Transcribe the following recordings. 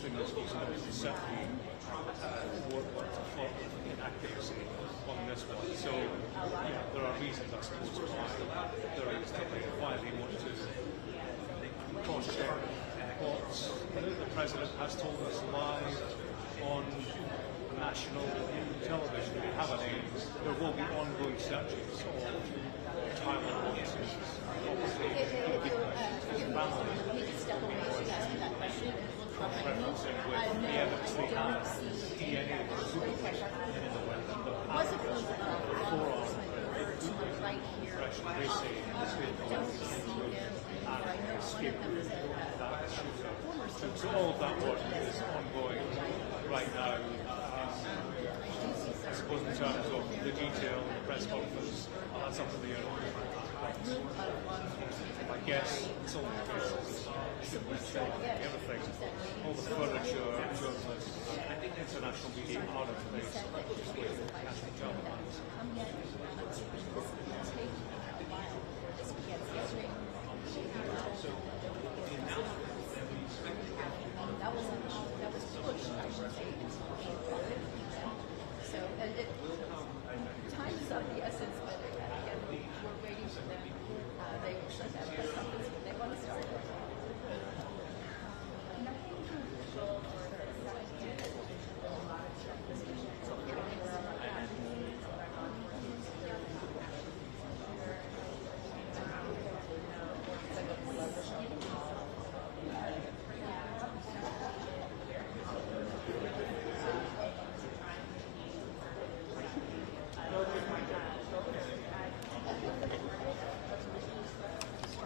between those two sides is certainly what to fault inaccuracy on this one. So, yeah, there are reasons, I suppose, why they want to cross-check what the President has told us live on national television. We have a name. There will be ongoing searches of Thailand officers, referencing with the evidence they have, DNA in the weapon, but forearm, they say so all of that work is ongoing right now. I suppose in terms of the detail of the press conference, that's up to the I guess it's all the cases. Everything, all the furniture, journalists, international media are in place. National journalists. That was pushed, I should say, so time is of the essence, but again, we're waiting for them. They will shut that press conference when they want to start.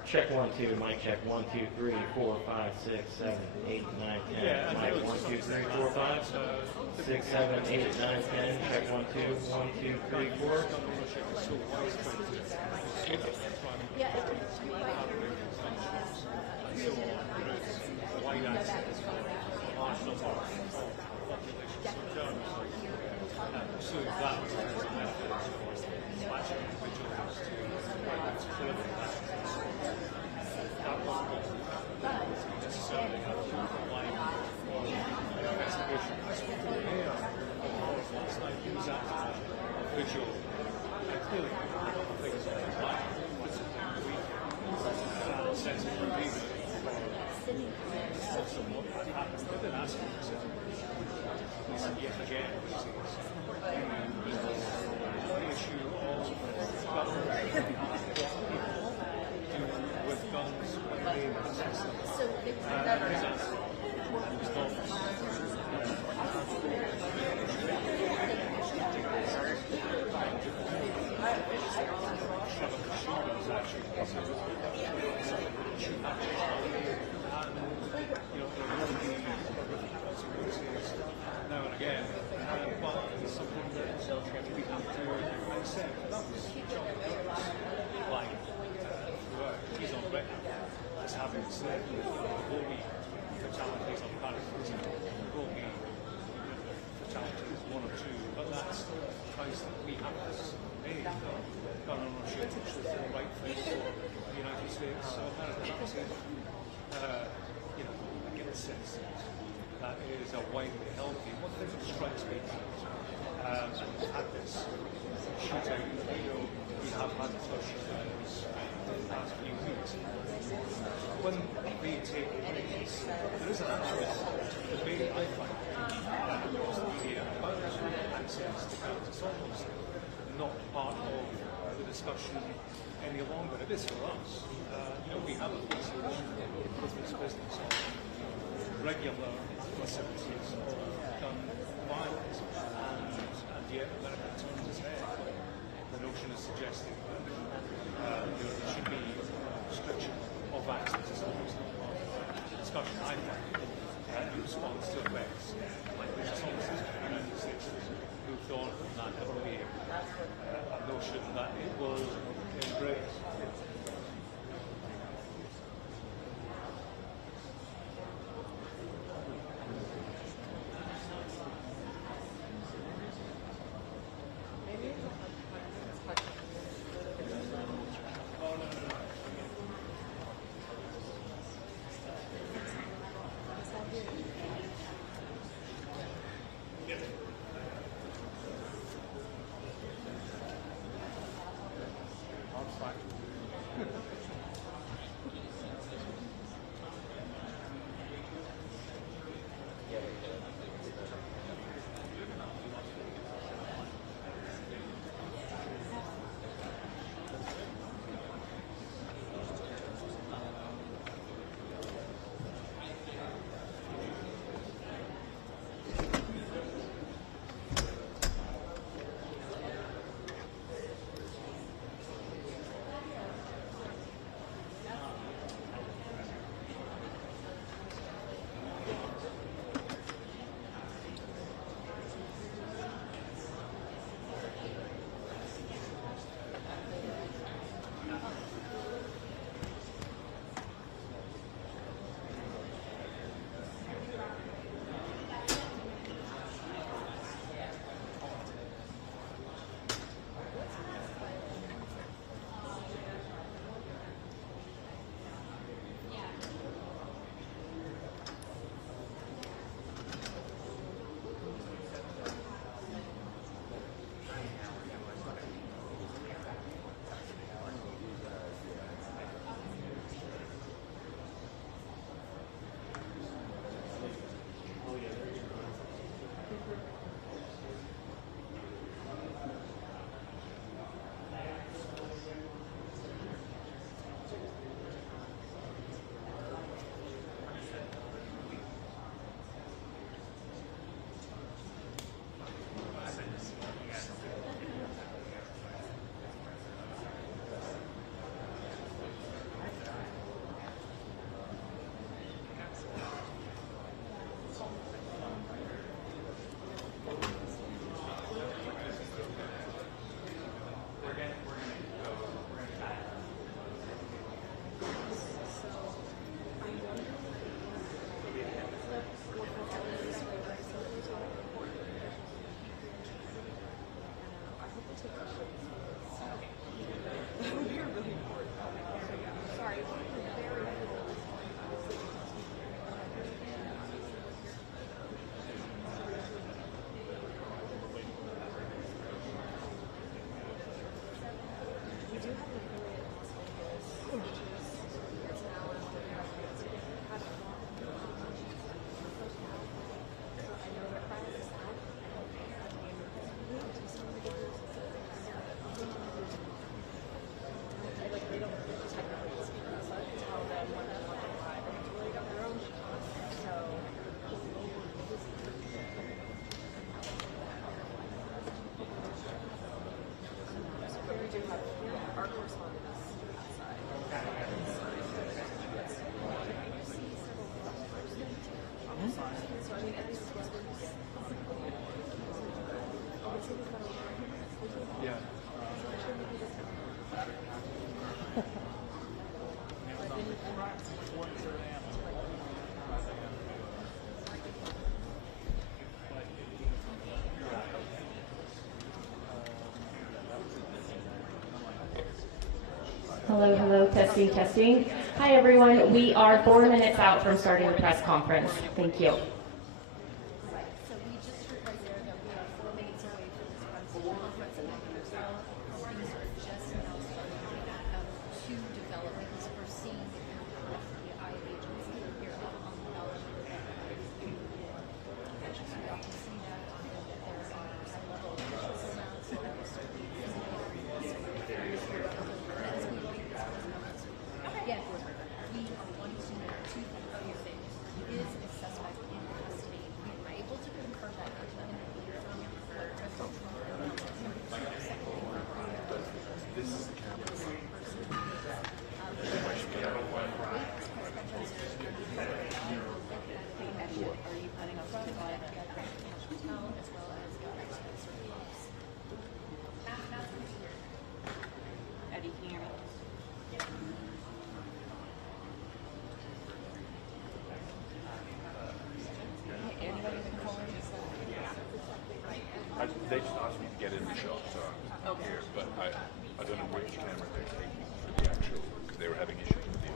Check 1 2, mic check 1 2 3 4 5 6 7 8 9 10. Mic 1 2 3 4 5 6 7 8 9 10. Check 1 2 1 2 3 4. That is a widely held view. One thing that strikes me, and we've had this shooting, we have had such shootings in the past few weeks. When they take place, there is an actual debate, I find, across the media about access to guns. It's almost not part of the discussion any longer. It is for us. We have a piece of business on regular facilities of gun violence, and yet America turns its head. The notion is suggesting that there should be restriction of access to almost not part of the discussion, I think, in response to events like this. It's almost as if the United States has moved on from that earlier notion that it will embrace. Hello, hello, testing, testing. Hi, everyone. We are 4 minutes out from starting the press conference. Thank you. Right, so we just heard right there that we are 4 minutes away from this press conference, and I think as well, things are just now starting to develop because we're seeing the FBI agents here on the knowledge of the so we often see that there are high-level officials around, so that we're starting to see as we wait this press conference. Again, we are wanting to know two things. Is a suspect in custody? We were able to confirm that independently from what President Trump announced. This is the camera. Are you planning on running by the cash hotel as well as the expense reports? Eddie, can you hear me? Anybody can call in? They just asked me to get in the shot, so I'm here. But I don't know which camera they're taking for the actual, because they were having issues with the.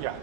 Yeah.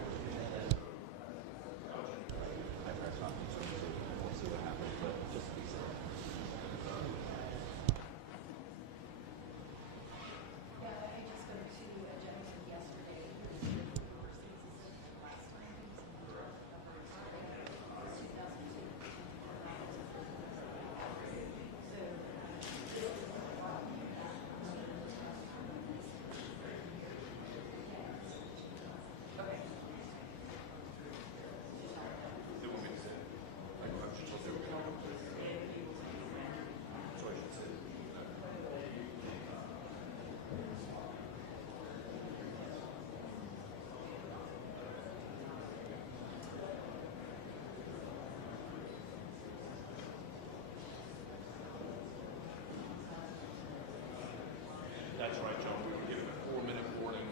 That's right, John. We were given a 4-minute warning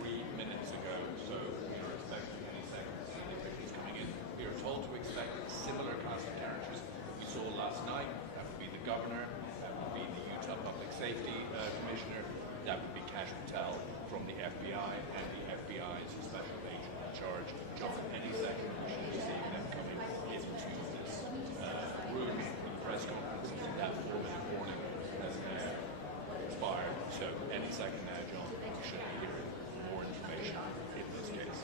3 minutes ago, so we are expecting any second to see the officials coming in. We are told to expect similar cast of characters we saw last night. That would be the governor, that would be the Utah Public Safety Commissioner, that would be Cash Patel from the FBI, and the FBI's special agent in charge. John, any second we should be seeing them coming into this room for the press conference. That 4-minute warning has expired. So any second now, John, we should be hearing more information in this case.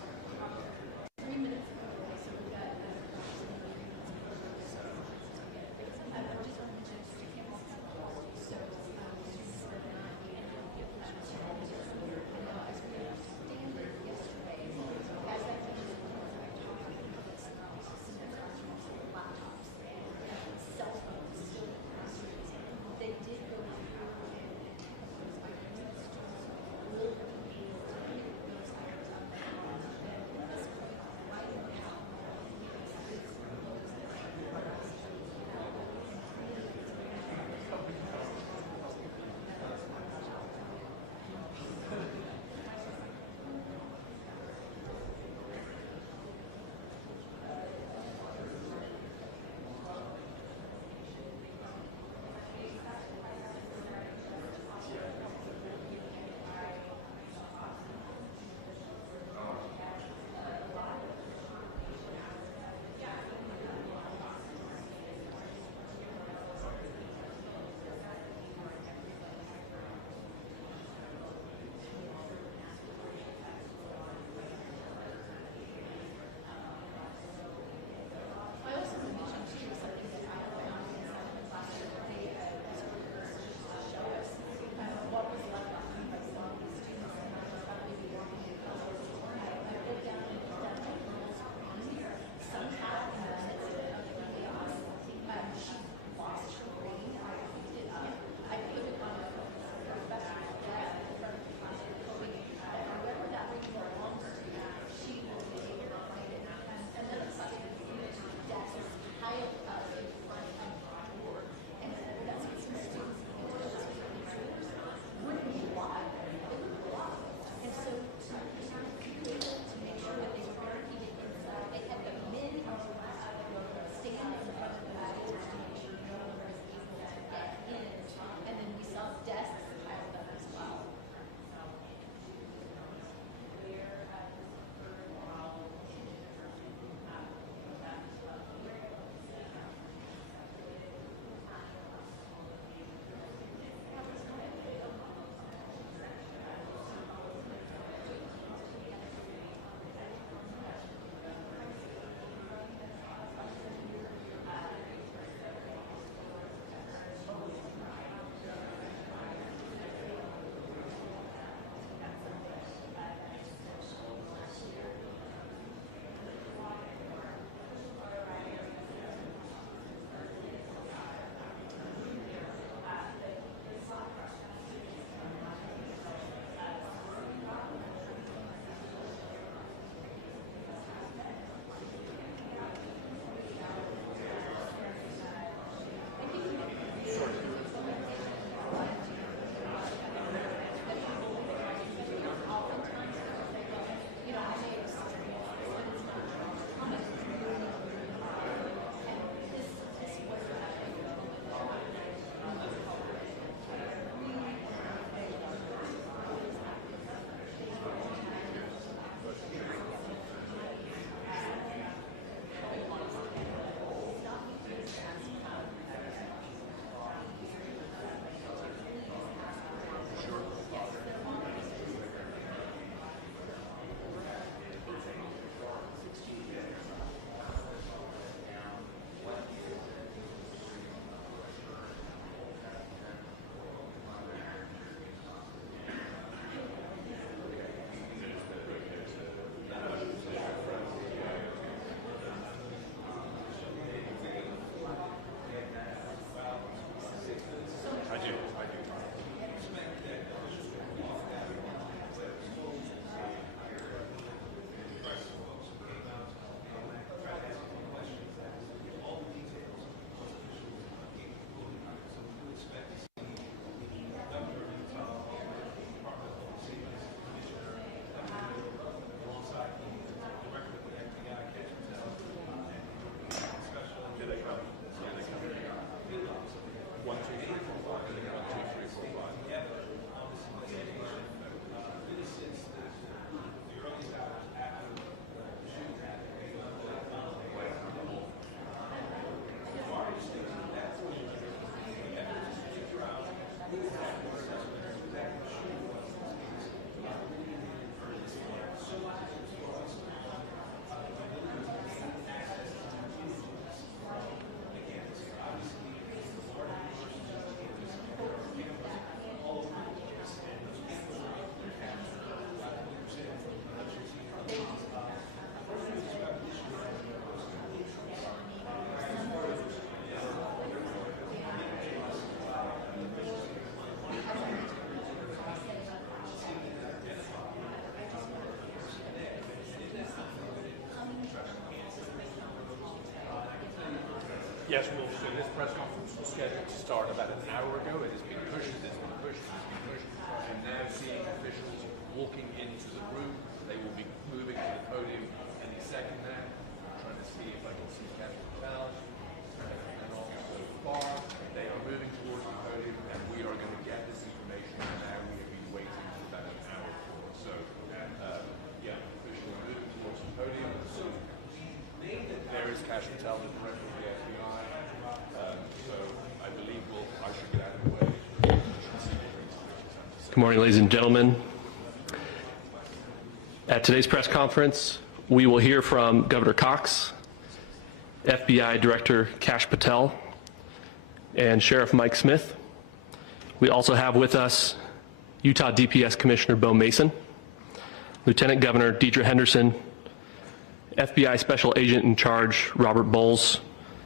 Yes, we'll. So this press conference was scheduled to start about an hour ago. It has been pushed, it's been pushed, it's been pushed. And now seeing officials walking into the room, they will be moving to the podium any second now. I'm trying to see if I can see Captain Patel. And also so far, they are moving towards the podium, and we are going to get this information. And now we have been waiting for about an hour for it. So, yeah, officially moving towards the podium. So there is Cash Patel, the director of the FBI. So I believe I should get out of the way. Good morning, ladies and gentlemen. At today's press conference, we will hear from Governor Cox, FBI Director Kash Patel, and Sheriff Mike Smith. We also have with us Utah DPS Commissioner Bo Mason, Lieutenant Governor Deidre Henderson, FBI Special Agent in Charge Robert Bowles,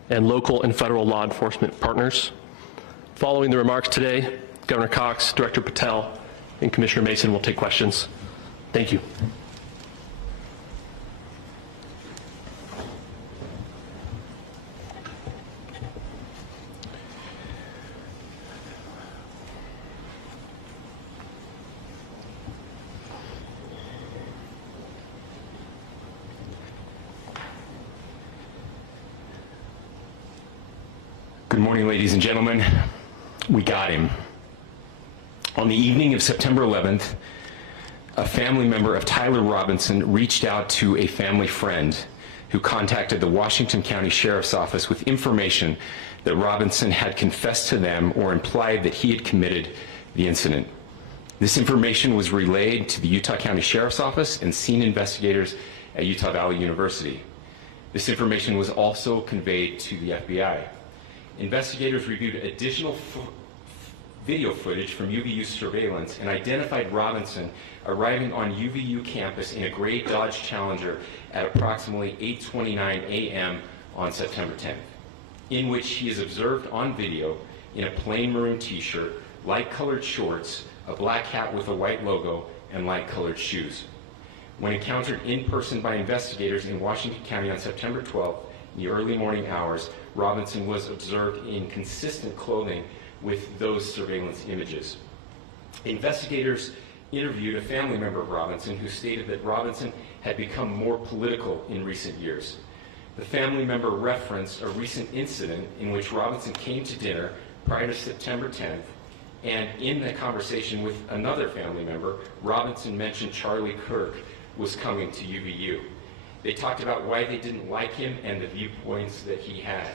and local and federal law enforcement partners. Following the remarks today, Governor Cox, Director Patel, and Commissioner Mason will take questions. Thank you. Good morning, ladies and gentlemen. We got him. On the evening of September 11th, a family member of Tyler Robinson reached out to a family friend who contacted the Washington County Sheriff's Office with information that Robinson had confessed to them or implied that he had committed the incident. This information was relayed to the Utah County Sheriff's Office and scene investigators at Utah Valley University. This information was also conveyed to the FBI. Investigators reviewed additional video footage from UVU surveillance and identified Robinson arriving on UVU campus in a gray Dodge Challenger at approximately 8:29 a.m. on September 10th, in which he is observed on video in a plain maroon t-shirt, light-colored shorts, a black hat with a white logo, and light-colored shoes. When encountered in person by investigators in Washington County on September 12th, in the early morning hours, Robinson was observed in consistent clothing with those surveillance images. Investigators interviewed a family member of Robinson who stated that Robinson had become more political in recent years. The family member referenced a recent incident in which Robinson came to dinner prior to September 10th, and in the conversation with another family member, Robinson mentioned Charlie Kirk was coming to UVU. They talked about why they didn't like him and the viewpoints that he had.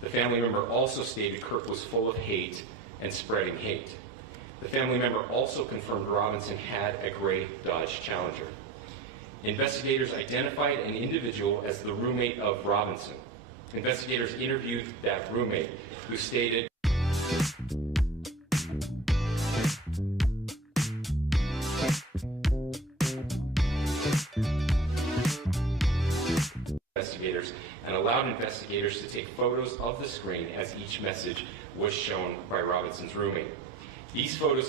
The family member also stated Kirk was full of hate and spreading hate. The family member also confirmed Robinson had a gray Dodge Challenger. Investigators identified an individual as the roommate of Robinson. Investigators interviewed that roommate, who stated and allowed investigators to take photos of the screen as each message was shown by Robinson's roommate. These photos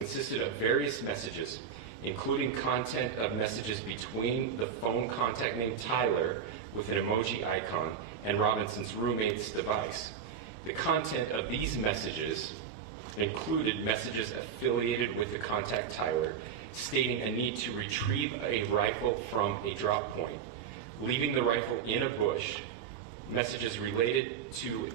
consisted of various messages, including content of messages between the phone contact named Tyler with an emoji icon and Robinson's roommate's device. The content of these messages included messages affiliated with the contact Tyler, stating a need to retrieve a rifle from a drop point, leaving the rifle in a bush, messages related to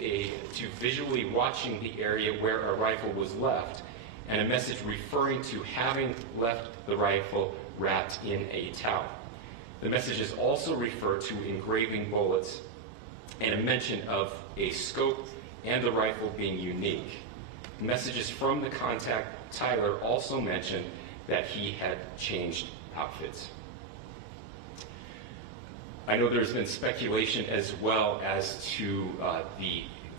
visually watching the area where a rifle was left, and a message referring to having left the rifle wrapped in a towel. The messages also refer to engraving bullets and a mention of a scope and the rifle being unique. Messages from the contact Tyler also mentioned that he had changed outfits. I know there's been speculation as well as to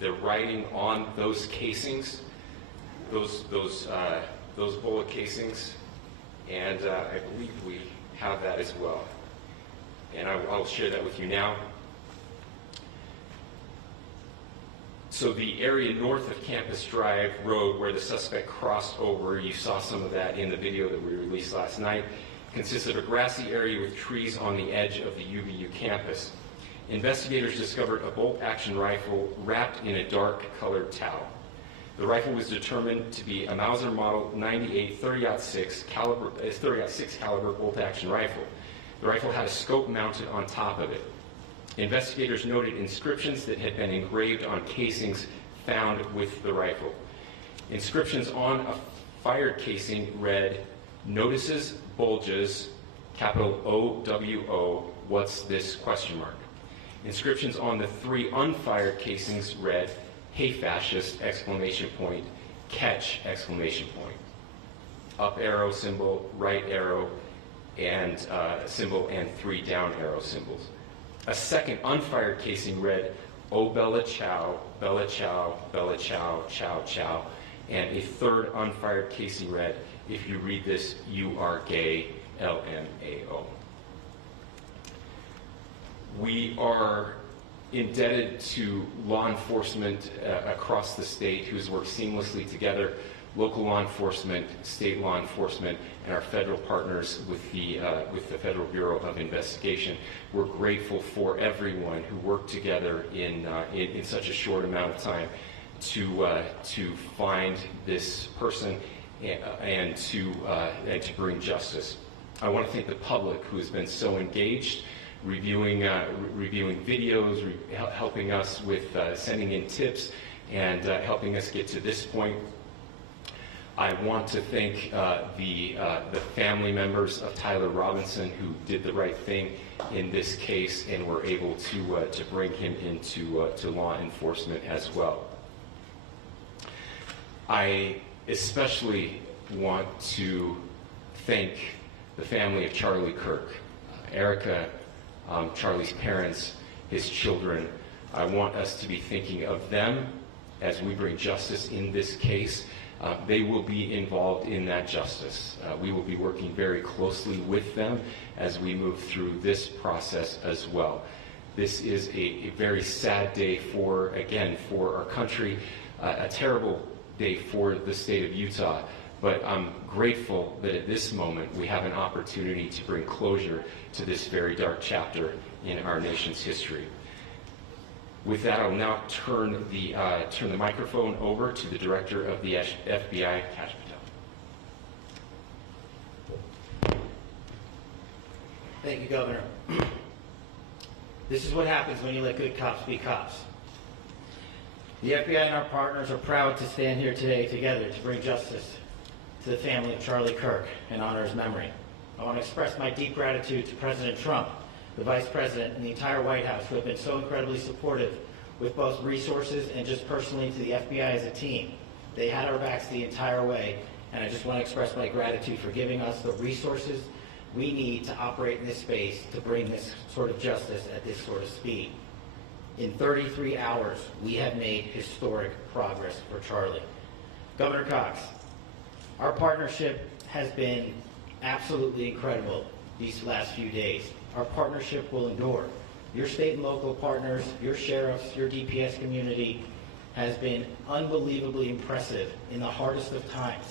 the writing on those casings, those bullet casings, and I believe we have that as well. And I'll share that with you now. So the area north of Campus Drive Road where the suspect crossed over, you saw some of that in the video that we released last night, consists of a grassy area with trees on the edge of the UVU campus. Investigators discovered a bolt-action rifle wrapped in a dark-colored towel. The rifle was determined to be a Mauser Model 98 30-06 caliber bolt-action rifle. The rifle had a scope mounted on top of it. Investigators noted inscriptions that had been engraved on casings found with the rifle. Inscriptions on a fired casing read, "Notices, bulges, capital O-W-O, what's this, question mark." Inscriptions on the 3 unfired casings read, "Hey fascist, exclamation point, catch, exclamation point." Up arrow symbol, right arrow, and symbol, and 3 down arrow symbols. A second unfired casing read, "Oh Bella Chow, Bella Chow, Bella Chow, Chow Chow," and a third unfired casing read, "If you read this, you are gay, LMAO." We are indebted to law enforcement across the state who's worked seamlessly together, local law enforcement, state law enforcement, and our federal partners with the Federal Bureau of Investigation. We're grateful for everyone who worked together in such a short amount of time to find this person and to bring justice. I want to thank the public who has been so engaged, reviewing videos, helping us with sending in tips, and helping us get to this point. I want to thank the family members of Tyler Robinson who did the right thing in this case and were able to bring him into to law enforcement as well. I especially want to thank the family of Charlie Kirk, Erica, Charlie's parents, his children. I want us to be thinking of them as we bring justice in this case. They will be involved in that justice. We will be working very closely with them as we move through this process as well. This is a very sad day for our country, a terrible day for the state of Utah, but I'm grateful that at this moment we have an opportunity to bring closure to this very dark chapter in our nation's history. With that, I'll now turn the microphone over to the Director of the FBI, Kash Patel. Thank you, Governor. This is what happens when you let good cops be cops. The FBI and our partners are proud to stand here today together to bring justice to the family of Charlie Kirk and honor his memory. I want to express my deep gratitude to President Trump, the Vice President, and the entire White House who have been so incredibly supportive with both resources and just personally to the FBI as a team. They had our backs the entire way, and I just want to express my gratitude for giving us the resources we need to operate in this space to bring this sort of justice at this sort of speed. In 33 hours, we have made historic progress for Charlie. Governor Cox, our partnership has been absolutely incredible these last few days. Our partnership will endure. Your state and local partners, your sheriffs, your DPS community has been unbelievably impressive in the hardest of times.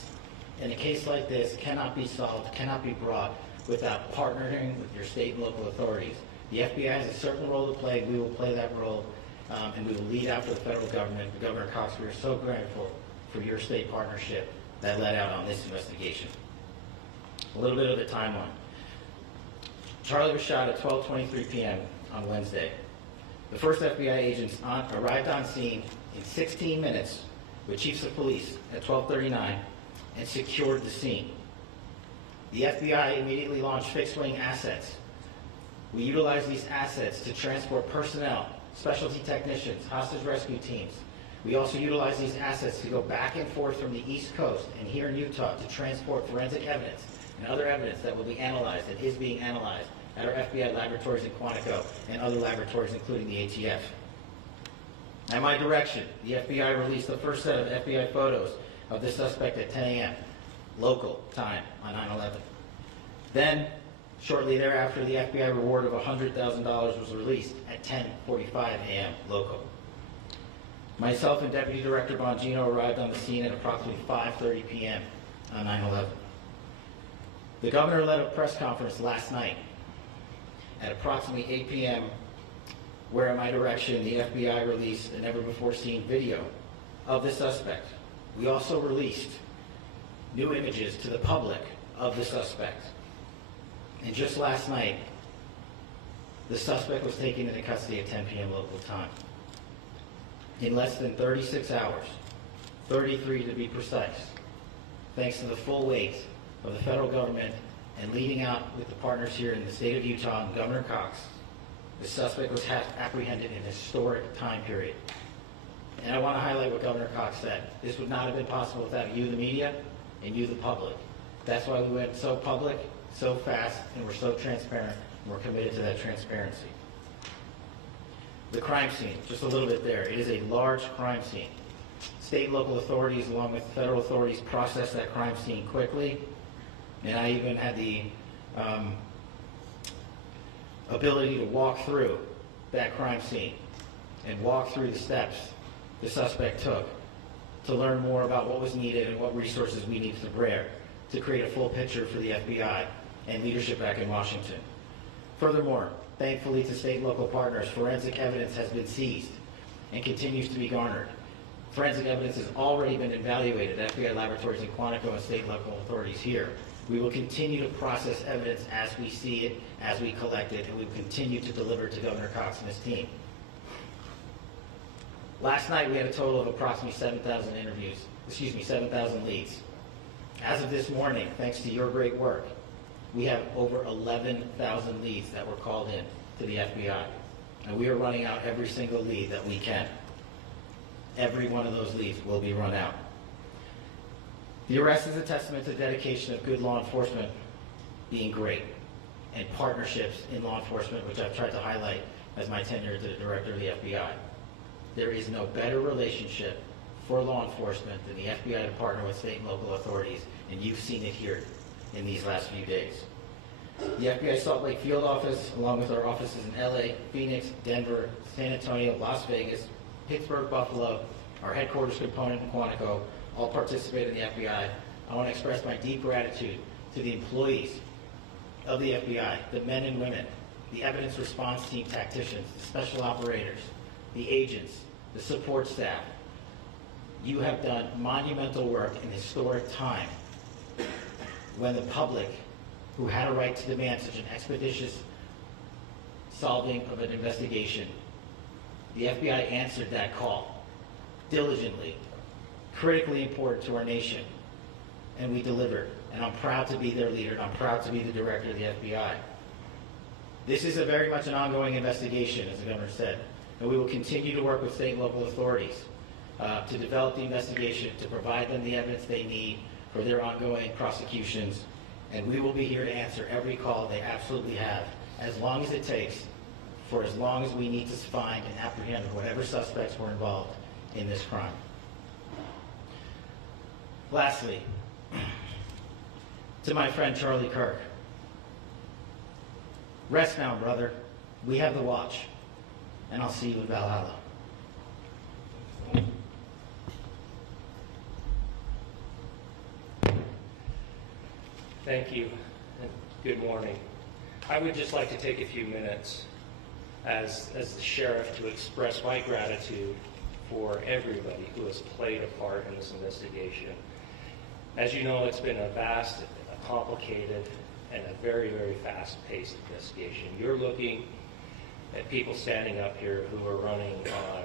And a case like this cannot be solved, cannot be brought without partnering with your state and local authorities. The FBI has a certain role to play. We will play that role, and we will lead out for the federal government. Governor Cox, we are so grateful for your state partnership that led out on this investigation. A little bit of the timeline. Charlie was shot at 12:23 p.m. on Wednesday. The first FBI agents arrived on scene in 16 minutes with chiefs of police at 12:39 and secured the scene. The FBI immediately launched fixed-wing assets. We utilized these assets to transport personnel, specialty technicians, hostage rescue teams. We also utilized these assets to go back and forth from the East Coast and here in Utah to transport forensic evidence and other evidence that will be analyzed and is being analyzed at our FBI laboratories in Quantico and other laboratories, including the ATF. At my direction, the FBI released the first set of FBI photos of the suspect at 10 a.m. local time on 9/11. Then, shortly thereafter, the FBI reward of $100,000 was released at 10:45 a.m. local. Myself and Deputy Director Bongino arrived on the scene at approximately 5:30 p.m. on 9/11. The governor led a press conference last night at approximately 8 p.m. where, at my direction, the FBI released a never-before-seen video of the suspect. We also released new images to the public of the suspect. And just last night, the suspect was taken into custody at 10 p.m. local time. In less than 36 hours, 33 to be precise, thanks to the full weight of the federal government and leading out with the partners here in the state of Utah and Governor Cox, the suspect was apprehended in a historic time period. And I want to highlight what Governor Cox said. This would not have been possible without you, the media, and you, the public. That's why we went so public, so fast, and we're so transparent, and we're committed to that transparency. The crime scene, just a little bit there. It is a large crime scene. State and local authorities, along with federal authorities, processed that crime scene quickly, and I even had the ability to walk through that crime scene and walk through the steps the suspect took to learn more about what was needed and what resources we needed to bear to create a full picture for the FBI and leadership back in Washington. Furthermore, thankfully to state and local partners, forensic evidence has been seized and continues to be garnered. Forensic evidence has already been evaluated at FBI laboratories in Quantico and state and local authorities here. We will continue to process evidence as we see it, as we collect it, and we will continue to deliver to Governor Cox and his team. Last night we had a total of approximately 7,000 leads. As of this morning, thanks to your great work, we have over 11,000 leads that were called in to the FBI. And we are running out every single lead that we can. Every one of those leads will be run out. The arrest is a testament to the dedication of good law enforcement being great, and partnerships in law enforcement, which I've tried to highlight as my tenure as the director of the FBI. There is no better relationship for law enforcement than the FBI to partner with state and local authorities, and you've seen it here in these last few days. The FBI Salt Lake field office, along with our offices in LA, Phoenix, Denver, San Antonio, Las Vegas, Pittsburgh, Buffalo, our headquarters component in Quantico, all participate in the FBI. I want to express my deep gratitude to the employees of the FBI, the men and women, the evidence response team tacticians, the special operators, the agents, the support staff. You have done monumental work in historic time when the public, who had a right to demand such an expeditious solving of an investigation, the FBI answered that call diligently, critically important to our nation, and we delivered. And I'm proud to be their leader, and I'm proud to be the director of the FBI. This is a very much an ongoing investigation, as the governor said, and we will continue to work with state and local authorities to develop the investigation, to provide them the evidence they need for their ongoing prosecutions, and we will be here to answer every call they absolutely have, as long as it takes, for as long as we need to find and apprehend whatever suspects were involved in this crime. Lastly, to my friend Charlie Kirk, rest now, brother. We have the watch, and I'll see you in Valhalla. Thank you, and good morning. I would just like to take a few minutes as the sheriff to express my gratitude for everybody who has played a part in this investigation. As you know, it's been a vast, a complicated, and a very, very fast-paced investigation. You're looking at people standing up here who are running on,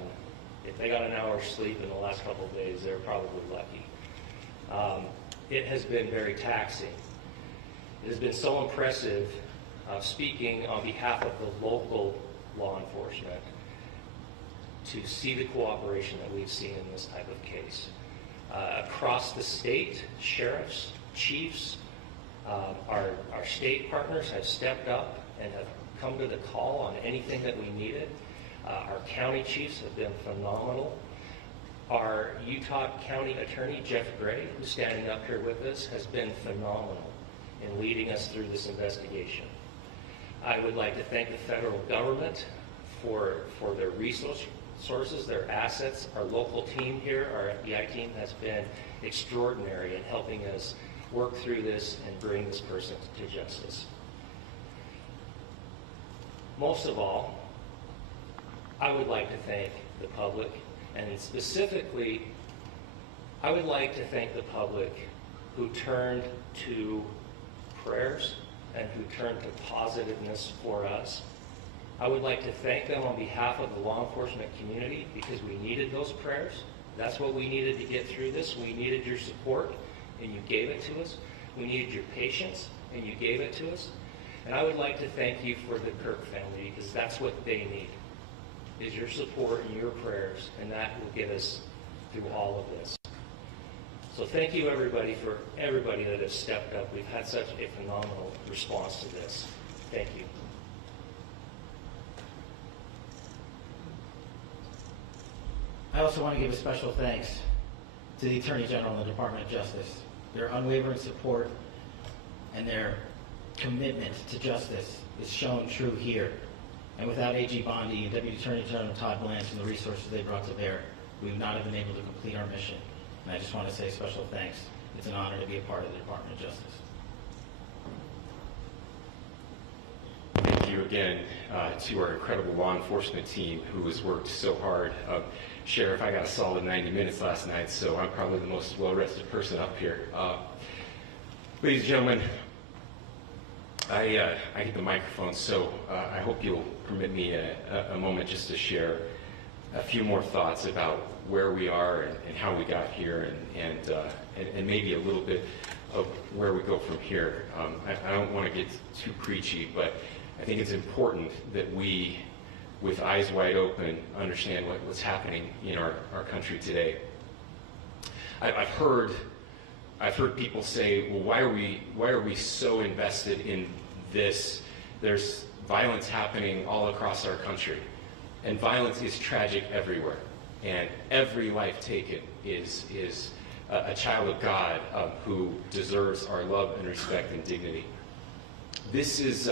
if they got an hour's sleep in the last couple of days, they're probably lucky. It has been very taxing. It has been so impressive, speaking on behalf of the local law enforcement, to see the cooperation that we've seen in this type of case. Across the state, sheriffs, chiefs, our state partners have stepped up and have come to the call on anything that we needed. Our county chiefs have been phenomenal. Our Utah County Attorney, Jeff Gray, who's standing up here with us, has been phenomenal in leading us through this investigation. I would like to thank the federal government for their resources, their assets. Our local team here, our FBI team, has been extraordinary in helping us work through this and bring this person to justice. Most of all, I would like to thank the public, and specifically, I would like to thank the public who turned to prayers and who turned to positiveness for us. I would like to thank them on behalf of the law enforcement community, because we needed those prayers. That's what we needed to get through this. We needed your support, and you gave it to us. We needed your patience, and you gave it to us. And I would like to thank you for the Kirk family, because that's what they need, is your support and your prayers, and that will get us through all of this. So thank you, everybody, for everybody that has stepped up. We've had such a phenomenal response to this. Thank you. I also want to give a special thanks to the Attorney General and the Department of Justice. Their unwavering support and their commitment to justice is shown true here. And without AG Bondi and Deputy Attorney General Todd Blanche and the resources they brought to bear, we would not have been able to complete our mission. And I just want to say special thanks. It's an honor to be a part of the Department of Justice. Thank you again to our incredible law enforcement team who has worked so hard. Sheriff, I got a solid 90 minutes last night, so I'm probably the most well-rested person up here. Ladies and gentlemen, I get the microphone, so I hope you'll permit me a moment just to share a few more thoughts about where we are and how we got here, and maybe a little bit of where we go from here. I don't want to get too preachy, but I think it's important that we, with eyes wide open, understand what's happening in our country today. I've heard people say, well, why are we so invested in this? There's violence happening all across our country, and violence is tragic everywhere, and every life taken is a child of God who deserves our love and respect and dignity. This is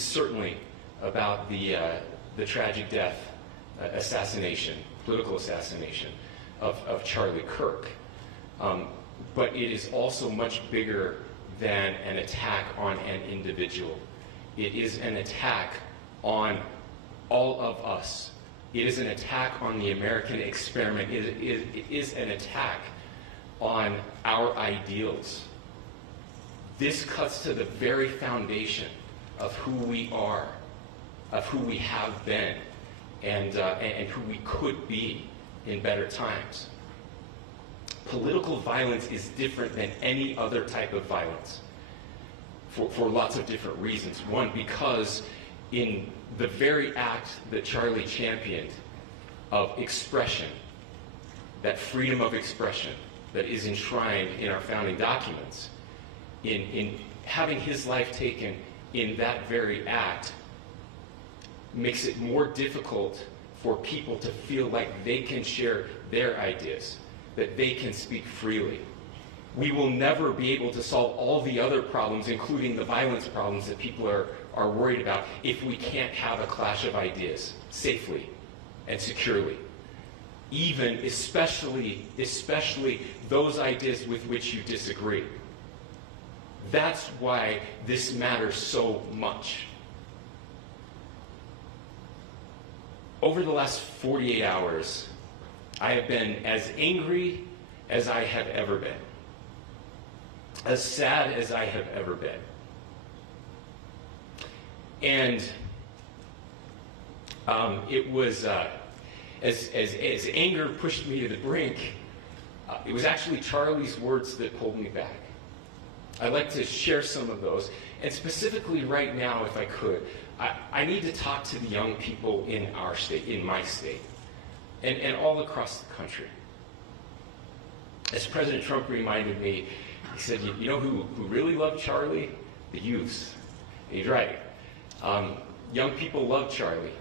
certainly about the tragic death, political assassination of Charlie Kirk. But it is also much bigger than an attack on an individual. It is an attack on all of us. It is an attack on the American experiment. It is an attack on our ideals. This cuts to the very foundation of who we are, of who we have been, and who we could be in better times. Political violence is different than any other type of violence for lots of different reasons. One, because in the very act that Charlie championed of expression, that freedom of expression that is enshrined in our founding documents, in having his life taken in that very act, makes it more difficult for people to feel like they can share their ideas, that they can speak freely. We will never be able to solve all the other problems, including the violence problems that people are worried about, if we can't have a clash of ideas safely and securely. Even, especially those ideas with which you disagree. That's why this matters so much. Over the last 48 hours, I have been as angry as I have ever been, as sad as I have ever been. And it was, as anger pushed me to the brink, it was actually Charlie's words that pulled me back. I'd like to share some of those. And specifically right now, if I could, I need to talk to the young people in our state, in my state, and all across the country. As President Trump reminded me, he said, you know who really loved Charlie? The youths. And he's right. Young people loved Charlie,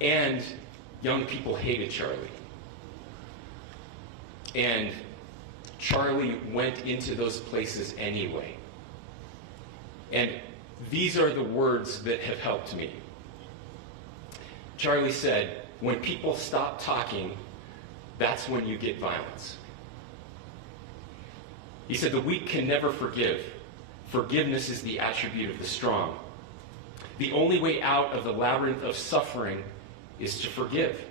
and young people hated Charlie. And Charlie went into those places anyway. And these are the words that have helped me. Charlie said, when people stop talking, that's when you get violence. He said, the weak can never forgive. Forgiveness is the attribute of the strong. The only way out of the labyrinth of suffering is to forgive.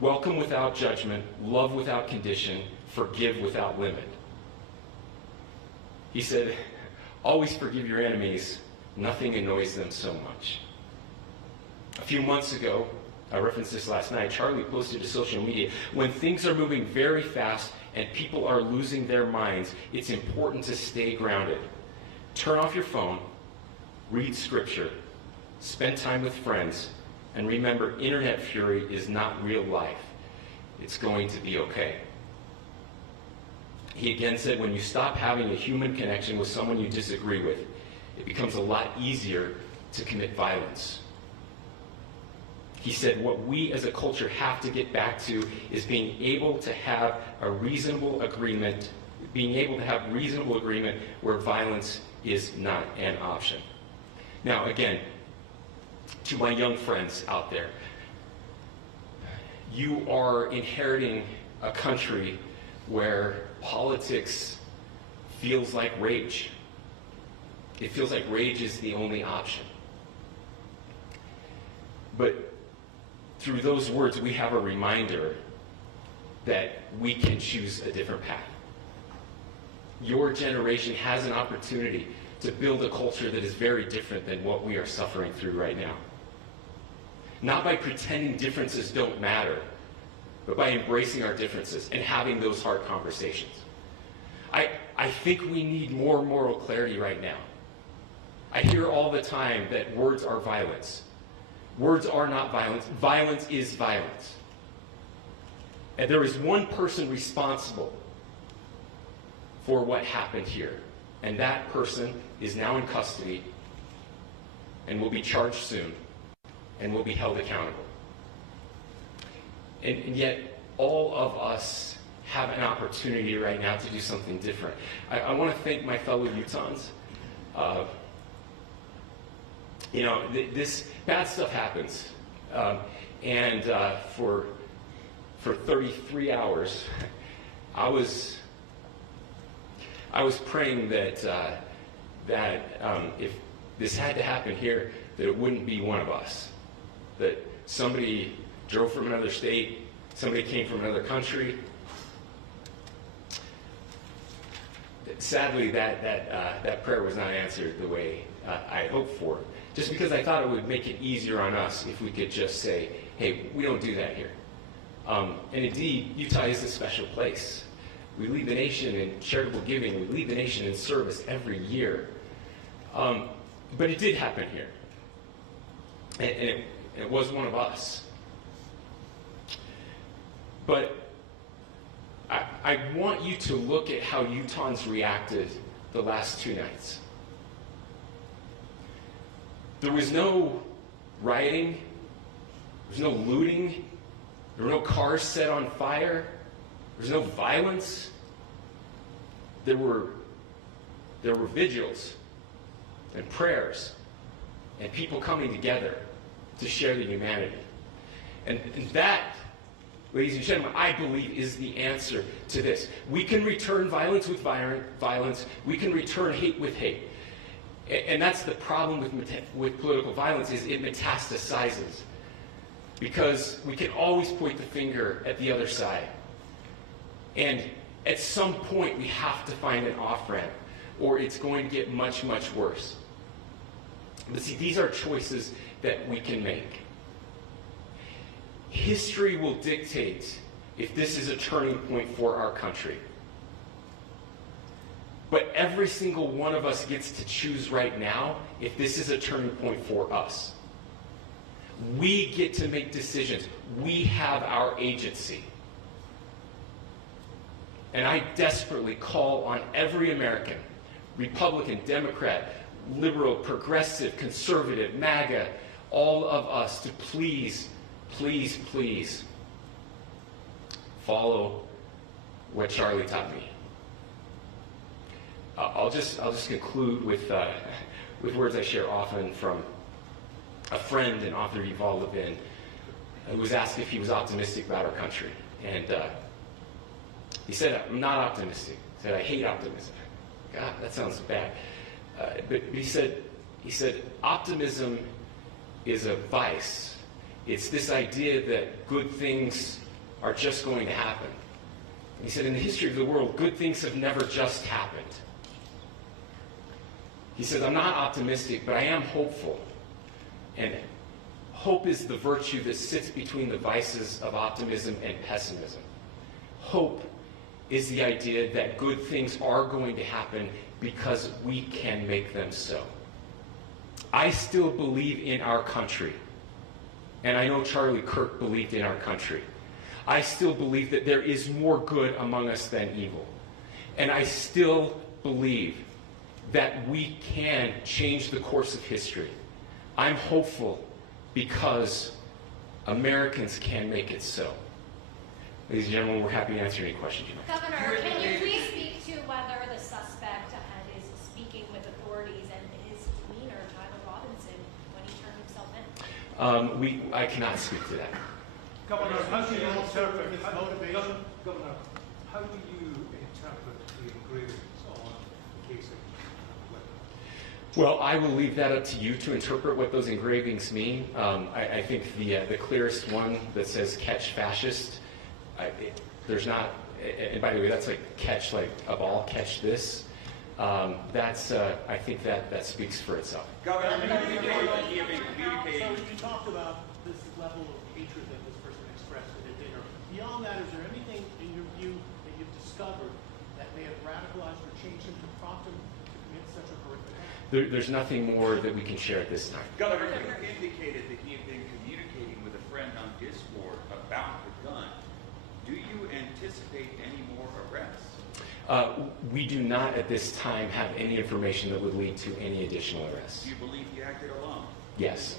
Welcome without judgment, love without condition, forgive without limit. He said, always forgive your enemies. Nothing annoys them so much. A few months ago, I referenced this last night, Charlie posted to social media, when things are moving very fast and people are losing their minds, it's important to stay grounded. Turn off your phone, read scripture, spend time with friends, and remember, internet fury is not real life. It's going to be okay. He again said, when you stop having a human connection with someone you disagree with, it becomes a lot easier to commit violence. He said, what we as a culture have to get back to is being able to have a reasonable agreement, where violence is not an option. Now, again, to my young friends out there, you are inheriting a country where politics feels like rage. It feels like rage is the only option. But through those words, we have a reminder that we can choose a different path. Your generation has an opportunity to build a culture that is very different than what we are suffering through right now. Not by pretending differences don't matter, but by embracing our differences and having those hard conversations. I think we need more moral clarity right now. I hear all the time that words are violence. Words are not violence. Violence is violence. And there is one person responsible for what happened here. And that person is now in custody and will be charged soon and will be held accountable. And yet, all of us have an opportunity right now to do something different. I want to thank my fellow Utahns. This bad stuff happens. And for 33 hours, I was praying that if this had to happen here, that it wouldn't be one of us. That somebody drove from another state, somebody came from another country. Sadly, that prayer was not answered the way I hoped for. Just because I thought it would make it easier on us if we could just say, hey, we don't do that here. And indeed, Utah is a special place. We lead the nation in charitable giving. We lead the nation in service every year. But it did happen here. And it was one of us. But I want you to look at how Utahns reacted the last 2 nights. There was no rioting. There was no looting. There were no cars set on fire. There was no violence. There were vigils and prayers and people coming together to share the humanity. And that, ladies and gentlemen, I believe is the answer to this. We can return violence with violence. We can return hate with hate. And that's the problem with political violence, is it metastasizes. Because we can always point the finger at the other side. And at some point, we have to find an off-ramp, or it's going to get much, much worse. But see, these are choices that we can make. History will dictate if this is a turning point for our country. But every single one of us gets to choose right now if this is a turning point for us. We get to make decisions. We have our agency. And I desperately call on every American, Republican, Democrat, liberal, progressive, conservative, MAGA, all of us to please, please, please follow what Charlie taught me. I'll just conclude with words I share often from a friend and author Yuval Levin, who was asked if he was optimistic about our country, and he said, "I'm not optimistic." He said, "I hate optimism." God, that sounds bad. But he said, optimism is a vice. It's this idea that good things are just going to happen. He said, in the history of the world, good things have never just happened. He said, I'm not optimistic, but I am hopeful. And hope is the virtue that sits between the vices of optimism and pessimism. Hope is the idea that good things are going to happen because we can make them so. I still believe in our country. And I know Charlie Kirk believed in our country. I still believe that there is more good among us than evil. And I still believe that we can change the course of history. I'm hopeful because Americans can make it so. Ladies and gentlemen, we're happy to answer any questions you might have. Governor, can you please speak to whether the suspect is speaking with authorities and his demeanor, Tyler Robinson, when he turned himself in? I cannot speak to that. Governor, how do you interpret his motivation? Governor, how do you interpret the engravings on the case of Well, I will leave that up to you to interpret what those engravings mean. I think the clearest one that says "catch fascist," there's not, and by the way, that's like catch like a ball, catch this. I think that speaks for itself. Governor, so you talked about this level of hatred that this person expressed at a dinner. Beyond that, is there anything in your view that you've discovered that may have radicalized or changed him to prompt him to commit such a horrific act? There's nothing more that we can share at this time. Governor, you indicated that he had been communicating with a friend on Discord about the gun. Do you anticipate any more arrests? We do not at this time have any information that would lead to any additional arrests. Do you believe he acted alone? Yes,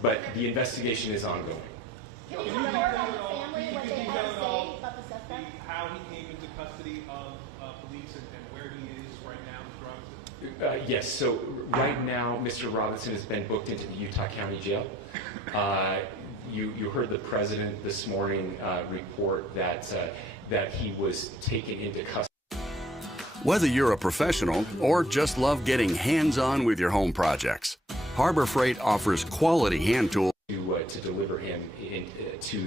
but the investigation is ongoing. Can you tell more about the family, what they had to say about the suspect? How he came into custody of police and where he is right now, Mr. Robinson? Yes, so right now, Mr. Robinson has been booked into the Utah County Jail. You heard the president this morning report that he was taken into custody. Whether you're a professional or just love getting hands-on with your home projects, Harbor Freight offers quality hand tools To deliver him into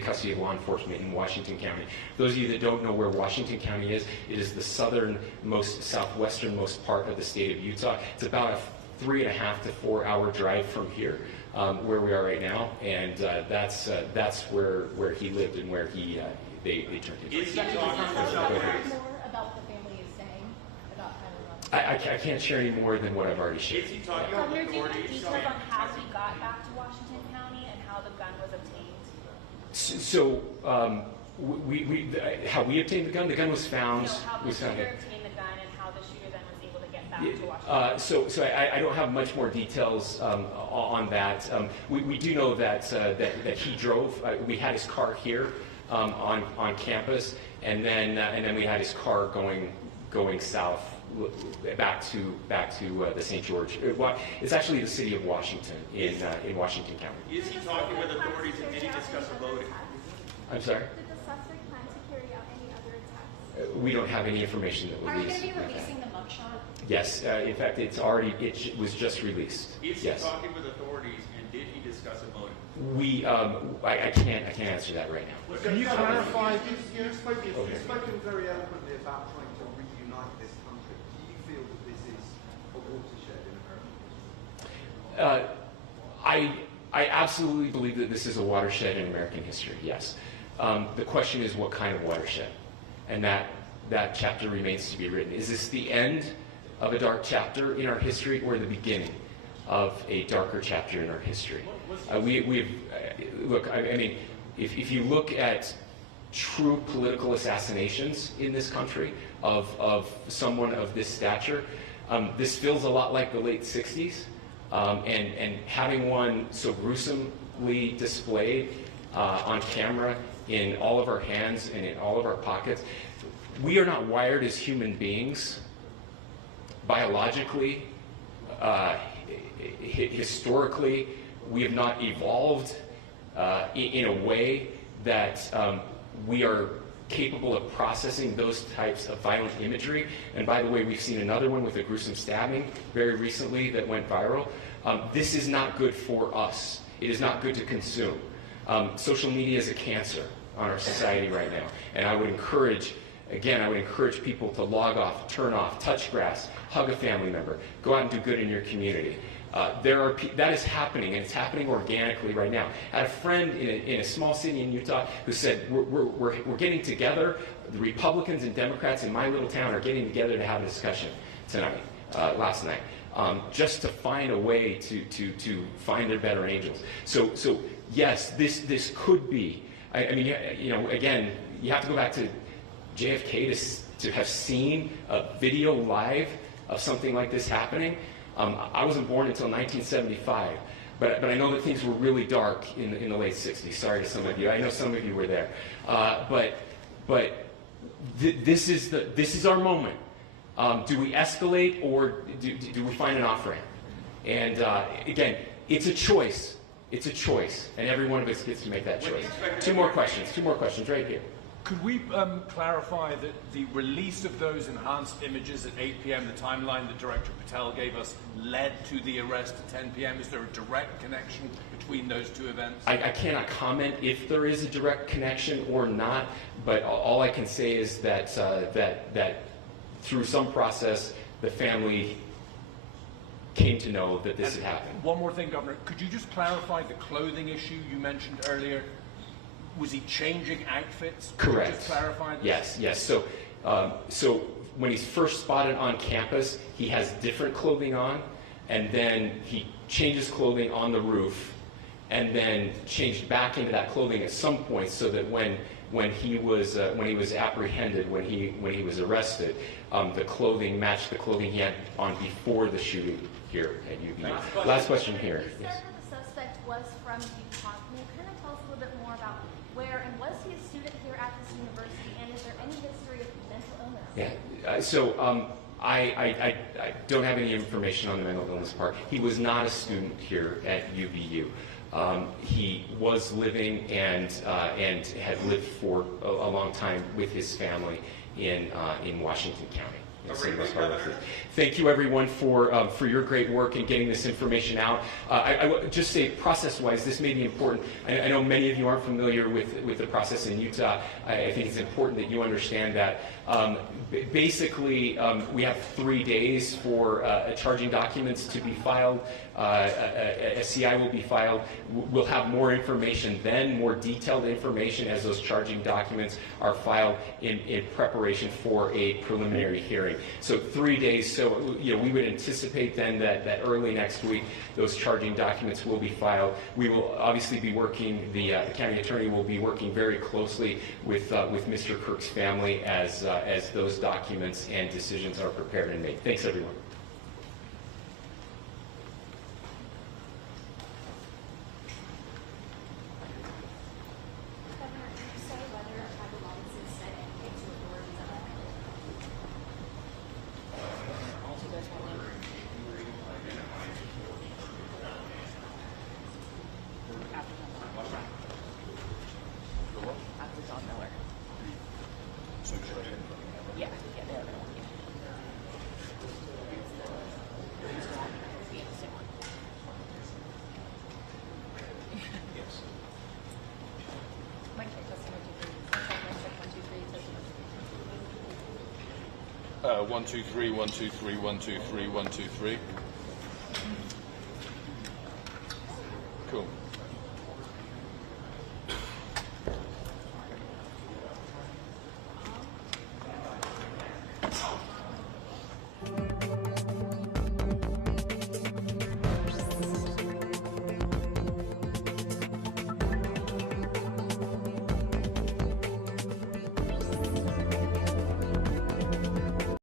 custody of law enforcement in Washington County. Those of you that don't know where Washington County is, it is the southernmost, southwesternmost part of the state of Utah. It's about a 3.5 to 4 hour drive from here, where we are right now, and that's where he lived and where they turned him. Is he talking more about what the family is saying about Tyler Robinson? I can't share any more than what I've already shared. Is he talking Governor, with do you have authorities? details on how he got back to Washington County and how the gun was obtained? So, how we obtained the gun was found. No, how the was found shooter obtained the gun and how the shooter then was able to get back to Washington. So I don't have much more details on that. We do know that he drove. We had his car here on campus, and then we had his car going south back to the St. George. It's actually the city of Washington in Washington County. Is he talking with authorities and did he discuss a voting? I'm sorry? Did the suspect plan to carry out any other attacks? We don't have any information that Are you would going to be release. releasing the mugshot? Yes, in fact, it was just released. Is he Yes. talking with authorities and did he discuss a motive? I can't answer that right now. Can you clarify? You've spoken very eloquently about trying to reunite this country. Do you feel that this is a watershed in American history? I absolutely believe that this is a watershed in American history, yes. The question is what kind of watershed? And that chapter remains to be written. Is this the end of a dark chapter in our history or the beginning of a darker chapter in our history? Look, I mean, if you look at true political assassinations in this country of someone of this stature, This feels a lot like the late 60s, and having one so gruesomely displayed on camera in all of our hands and in all of our pockets. We are not wired as human beings biologically, historically. We have not evolved in a way that we are capable of processing those types of violent imagery. And by the way, we've seen another one with a gruesome stabbing very recently that went viral. This is not good for us. It is not good to consume. Social media is a cancer on our society right now. And I would encourage, again, I would encourage people to log off, turn off, touch grass, hug a family member, go out and do good in your community. That is happening, and it's happening organically right now. I had a friend in a small city in Utah who said, we're getting together, the Republicans and Democrats in my little town are getting together to have a discussion tonight, last night, just to find a way to find their better angels. So yes, this could be, I mean, you know, again, you have to go back to JFK to have seen a video live of something like this happening. I wasn't born until 1975, but I know that things were really dark in the late 60s. Sorry to some of you. I know some of you were there. This is our moment. Do we escalate, or do we find an off-ramp? And again, it's a choice. It's a choice, and every one of us gets to make that choice. Two more questions right here. Could we clarify that the release of those enhanced images at 8 p.m., the timeline that Director Patel gave us, led to the arrest at 10 p.m.? Is there a direct connection between those two events? I cannot comment if there is a direct connection or not, but all I can say is that that through some process, the family came to know that this had happened. One more thing, Governor. Could you just clarify the clothing issue you mentioned earlier? Was he changing outfits? Correct. Could you just clarify this? Yes. So when he's first spotted on campus, he has different clothing on, and then he changes clothing on the roof, and then changed back into that clothing at some point, so that when he was apprehended, when he was arrested, the clothing matched the clothing he had on before the shooting here at UVU. Last question here. You said that the suspect was from Utah. Can you kind of tell us a little bit more about where, and was he a student here at this university, and is there any history of mental illness? Yeah. So I don't have any information on the mental illness part. He was not a student here at UVU. He was living and had lived for a long time with his family in Washington County. Thank you, everyone, for your great work in getting this information out. I would just say, process-wise, this may be important. I know many of you aren't familiar with the process in Utah. I think it's important that you understand that. Basically, we have 3 days for charging documents to be filed. A CI will be filed. We'll have more information then, more detailed information as those charging documents are filed in preparation for a preliminary hearing. So 3 days. So we would anticipate then that early next week those charging documents will be filed. We will obviously be working. The county attorney will be working very closely with Mr. Kirk's family as those documents and decisions are prepared and made. Thanks, everyone. One, two, three, 1, 2, 3, 1, 2, 3, 1, 2, 3. Cool.